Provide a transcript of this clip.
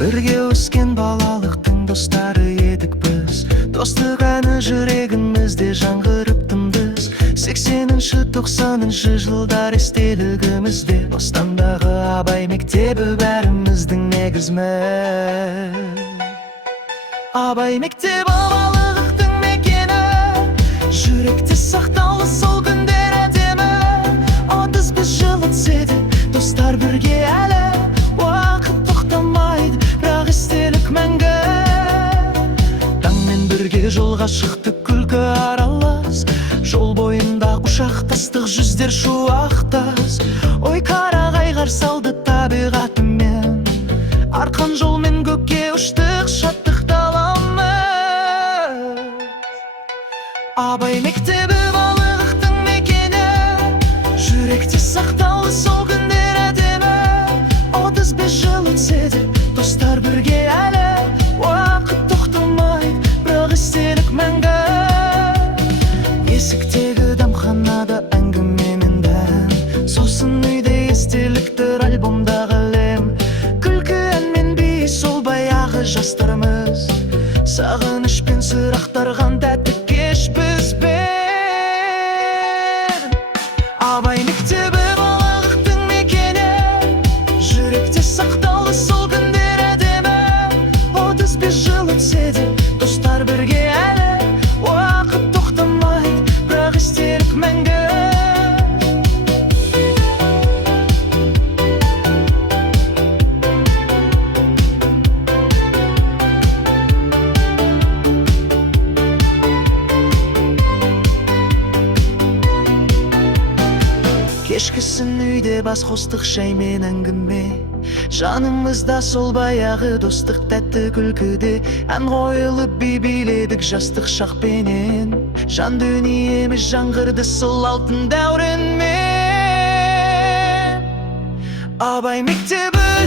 Бірге өскен балалықтың достары едік біз. Достық әні жүрегімізде жаңғырып тындыз. 80-ші 90-ші жылдар естелігімізде. Бостандағы Абай мектебі бәріміздің негізіміз. Абай мектебі балалықтың мекені, жүректе сақтаулы сол күндер әдемі. 35 жыл өтсе де достар бірге әлі, уақыт тоқтамайды, бірақ естелік мәңгі. Таңмен бірге жолға шықтық күлкі аралас, жол бойында құшақтастық жүздер шуақтас. Ой қарағай қарсы алды табиғатымен, арқан жолмен көкке ұштық шаттық таламыз. Абай мектебі балалықтың мекені, жүректе сақтаулы сол күндер әдемі. 35 жыл өтсе де достар бірге әлі, уақыт тоқтамайды, бірақ естелік мәңгі. Есіктегі дәмханада әңгіменің дән, сосын үйде естеліктер альбомдағы лем. Күлкі әнмен би сол баяғы жастарымыз, сағыныш пен сұрақтарған тәтті кеш бізбен. Абай мектебі балалықтың мекені, жүректе сақтаулы сол күндер әдемі. 35 жыл өтсе де достар бірге әлі, уақыт тоқтамайды, бірақ естелік мәңгі. Кешкісін үйде бас қостық шай мен әңгіме, жанымызда сол баяғы достық тәтті күлкіде. Ән қойылып би биледік жастық шақпенен, жан дүниеміз жаңғырды сол алтын дәуренмен. Абай мектебі